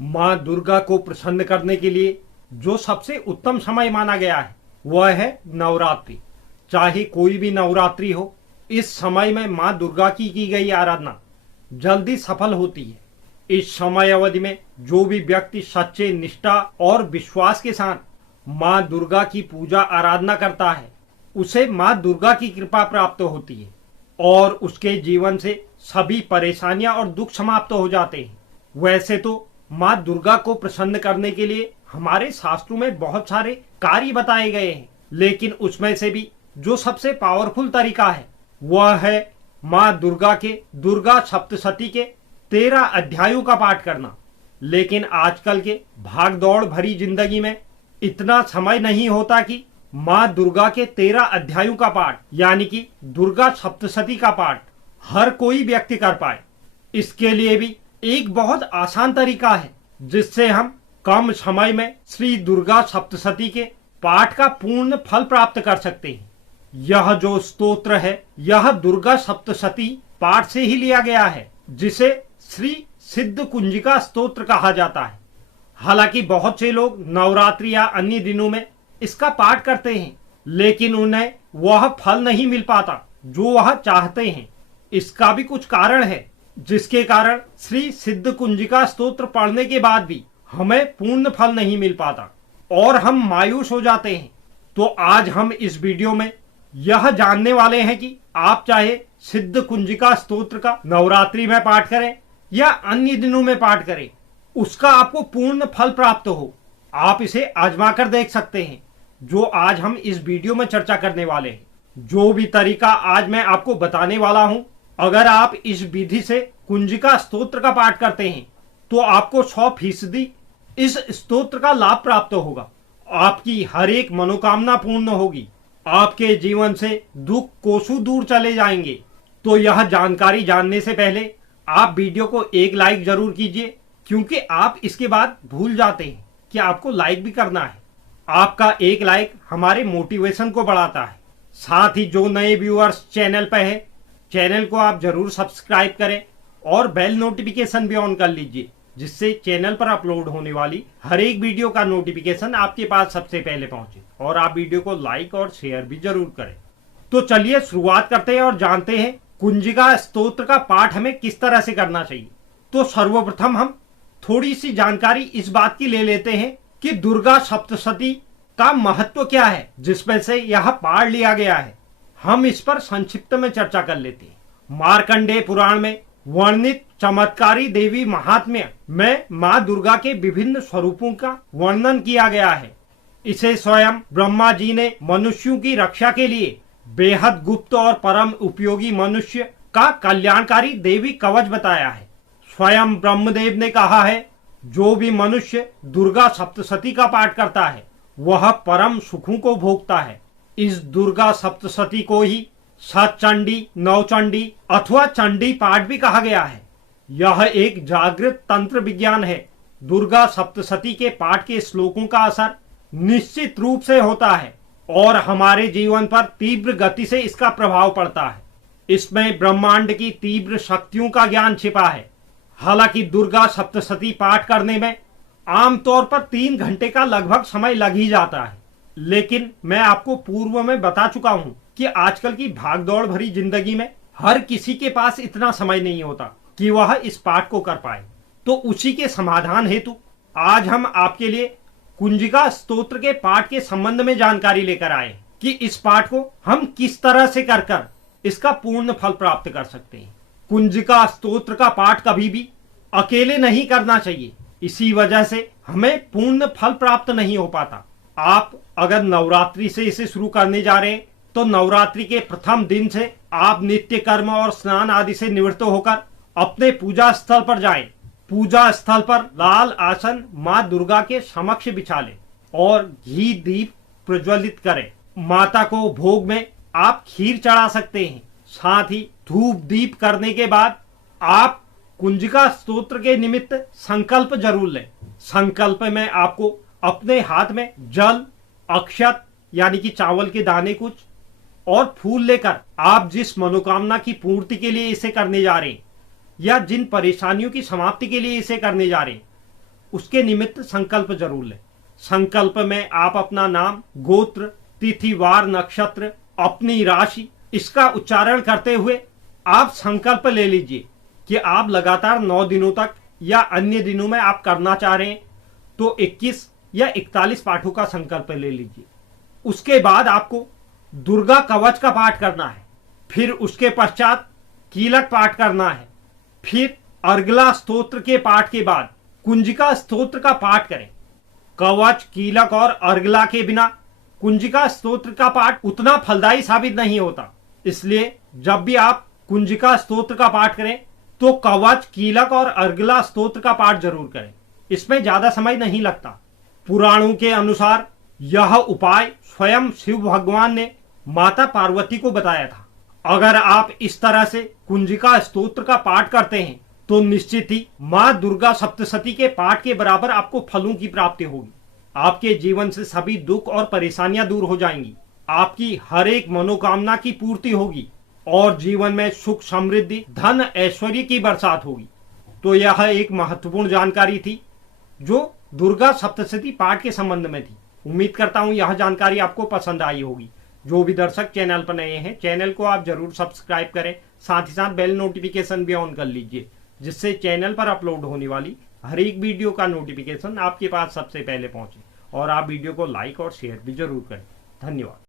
माँ दुर्गा को प्रसन्न करने के लिए जो सबसे उत्तम समय माना गया है वह है नवरात्रि। चाहे कोई भी नवरात्रि हो, इस समय में माँ दुर्गा की गई आराधना जल्दी सफल होती है। इस समय अवधि में जो भी व्यक्ति सच्चे निष्ठा और विश्वास के साथ माँ दुर्गा की पूजा आराधना करता है, उसे माँ दुर्गा की कृपा प्राप्त होती है और उसके जीवन से सभी परेशानियां और दुख समाप्त हो जाते हैं। वैसे तो माँ दुर्गा को प्रसन्न करने के लिए हमारे शास्त्रों में बहुत सारे कार्य बताए गए हैं, लेकिन उसमें से भी जो सबसे पावरफुल तरीका है वह है माँ दुर्गा के दुर्गा सप्तशती के 13 अध्यायों का पाठ करना। लेकिन आजकल के भाग दौड़ भरी जिंदगी में इतना समय नहीं होता कि माँ दुर्गा के 13 अध्यायों का पाठ यानी कि दुर्गा सप्तशती का पाठ हर कोई व्यक्ति कर पाए। इसके लिए भी एक बहुत आसान तरीका है जिससे हम कम समय में श्री दुर्गा सप्तशती के पाठ का पूर्ण फल प्राप्त कर सकते हैं। यह जो स्तोत्र है यह दुर्गा सप्तशती पाठ से ही लिया गया है, जिसे श्री सिद्ध कुंजिका स्तोत्र कहा जाता है। हालांकि बहुत से लोग नवरात्रि या अन्य दिनों में इसका पाठ करते हैं, लेकिन उन्हें वह फल नहीं मिल पाता जो वह चाहते हैं। इसका भी कुछ कारण है, जिसके कारण श्री सिद्ध कुंजिका स्तोत्र पढ़ने के बाद भी हमें पूर्ण फल नहीं मिल पाता और हम मायूस हो जाते हैं। तो आज हम इस वीडियो में यह जानने वाले हैं कि आप चाहे सिद्ध कुंजिका स्तोत्र का नवरात्रि में पाठ करें या अन्य दिनों में पाठ करें, उसका आपको पूर्ण फल प्राप्त हो। आप इसे आजमा कर देख सकते हैं, जो आज हम इस वीडियो में चर्चा करने वाले हैं। जो भी तरीका आज मैं आपको बताने वाला हूं, अगर आप इस विधि से कुंजिका स्तोत्र का पाठ करते हैं तो आपको 100% इस स्तोत्र का लाभ प्राप्त होगा। आपकी हर एक मनोकामना पूर्ण होगी, आपके जीवन से दुख कोसों दूर चले जाएंगे। तो यह जानकारी जानने से पहले आप वीडियो को एक लाइक जरूर कीजिए, क्योंकि आप इसके बाद भूल जाते हैं कि आपको लाइक भी करना है। आपका एक लाइक हमारे मोटिवेशन को बढ़ाता है। साथ ही जो नए व्यूअर्स चैनल पर है, चैनल को आप जरूर सब्सक्राइब करें और बेल नोटिफिकेशन भी ऑन कर लीजिए, जिससे चैनल पर अपलोड होने वाली हर एक वीडियो का नोटिफिकेशन आपके पास सबसे पहले पहुंचे। और आप वीडियो को लाइक और शेयर भी जरूर करें। तो चलिए शुरुआत करते हैं और जानते हैं कुंजिका स्तोत्र का पाठ हमें किस तरह से करना चाहिए। तो सर्वप्रथम हम थोड़ी सी जानकारी इस बात की ले लेते हैं कि दुर्गा सप्तशती का महत्व क्या है, जिसमें से यह पाठ लिया गया है। हम इस पर संक्षिप्त में चर्चा कर लेते हैं। मार्कंडेय पुराण में वर्णित चमत्कारी देवी महात्म्य में माँ दुर्गा के विभिन्न स्वरूपों का वर्णन किया गया है। इसे स्वयं ब्रह्मा जी ने मनुष्यों की रक्षा के लिए बेहद गुप्त और परम उपयोगी मनुष्य का कल्याणकारी देवी कवच बताया है। स्वयं ब्रह्मदेव ने कहा है, जो भी मनुष्य दुर्गा सप्तशती का पाठ करता है वह परम सुखों को भोगता है। इस दुर्गा सप्तशती को ही सतचंडी, नवचंडी अथवा चंडी पाठ भी कहा गया है। यह एक जागृत तंत्र विज्ञान है। दुर्गा सप्तशती के पाठ के श्लोकों का असर निश्चित रूप से होता है और हमारे जीवन पर तीव्र गति से इसका प्रभाव पड़ता है। इसमें ब्रह्मांड की तीव्र शक्तियों का ज्ञान छिपा है। हालांकि दुर्गा सप्तशती पाठ करने में आमतौर पर 3 घंटे का लगभग समय लग ही जाता है, लेकिन मैं आपको पूर्व में बता चुका हूं कि आजकल की भागदौड़ भरी जिंदगी में हर किसी के पास इतना समय नहीं होता कि वह इस पाठ को कर पाए। तो उसी के समाधान हेतु आज हम आपके लिए कुंजिका स्तोत्र के पाठ के संबंध में जानकारी लेकर आए कि इस पाठ को हम किस तरह से कर इसका पूर्ण फल प्राप्त कर सकते हैं। कुंजिका स्तोत्र का पाठ कभी भी अकेले नहीं करना चाहिए, इसी वजह से हमें पूर्ण फल प्राप्त नहीं हो पाता। आप अगर नवरात्रि से इसे शुरू करने जा रहे हैं तो नवरात्रि के प्रथम दिन से आप नित्य कर्म और स्नान आदि से निवृत्त होकर अपने पूजा स्थल पर जाएं। पूजा स्थल पर लाल आसन माँ दुर्गा के समक्ष बिछा लें और घी दीप प्रज्वलित करें। माता को भोग में आप खीर चढ़ा सकते हैं। साथ ही धूप दीप करने के बाद आप कुंजिका स्तोत्र के निमित्त संकल्प जरूर लें। संकल्प में आपको अपने हाथ में जल, अक्षत यानी कि चावल के दाने कुछ और फूल लेकर आप जिस मनोकामना की पूर्ति के लिए इसे करने जा रहे हैं या जिन परेशानियों की समाप्ति के लिए इसे करने जा रहे हैं, उसके निमित्त संकल्प जरूर लें। संकल्प में आप अपना नाम, गोत्र, तिथि, वार, नक्षत्र, अपनी राशि, इसका उच्चारण करते हुए आप संकल्प ले लीजिए कि आप लगातार 9 दिनों तक या अन्य दिनों में आप करना चाह रहे हैं तो 21 या 41 पाठों का संकल्प ले लीजिए। उसके बाद आपको दुर्गा कवच का पाठ करना है, फिर उसके पश्चात कीलक पाठ करना है, फिर अर्गला स्तोत्र के पाठ के बाद कुंजिका स्तोत्र का पाठ करें। कवच, कीलक और अर्गला के बिना कुंजिका स्तोत्र का पाठ उतना फलदायी साबित नहीं होता। इसलिए जब भी आप कुंजिका स्तोत्र का पाठ करें तो कवच, कीलक और अर्गला स्तोत्र का पाठ जरूर करें। इसमें ज्यादा समय नहीं लगता। पुराणों के अनुसार यह उपाय स्वयं शिव भगवान ने माता पार्वती को बताया था। अगर आप इस तरह से कुंजिका स्तोत्र का पाठ करते हैं तो निश्चित ही मां दुर्गा सप्तशती के पाठ के बराबर आपको फलों की प्राप्ति होगी। आपके जीवन से सभी दुख और परेशानियां दूर हो जाएंगी। आपकी हर एक मनोकामना की पूर्ति होगी और जीवन में सुख, समृद्धि, धन, ऐश्वर्य की बरसात होगी। तो यह एक महत्वपूर्ण जानकारी थी जो दुर्गा सप्तशती पाठ के संबंध में थी। उम्मीद करता हूं यह जानकारी आपको पसंद आई होगी। जो भी दर्शक चैनल पर नए हैं, चैनल को आप जरूर सब्सक्राइब करें, साथ ही साथ बेल नोटिफिकेशन भी ऑन कर लीजिए, जिससे चैनल पर अपलोड होने वाली हर एक वीडियो का नोटिफिकेशन आपके पास सबसे पहले पहुंचे। और आप वीडियो को लाइक और शेयर भी जरूर करें। धन्यवाद।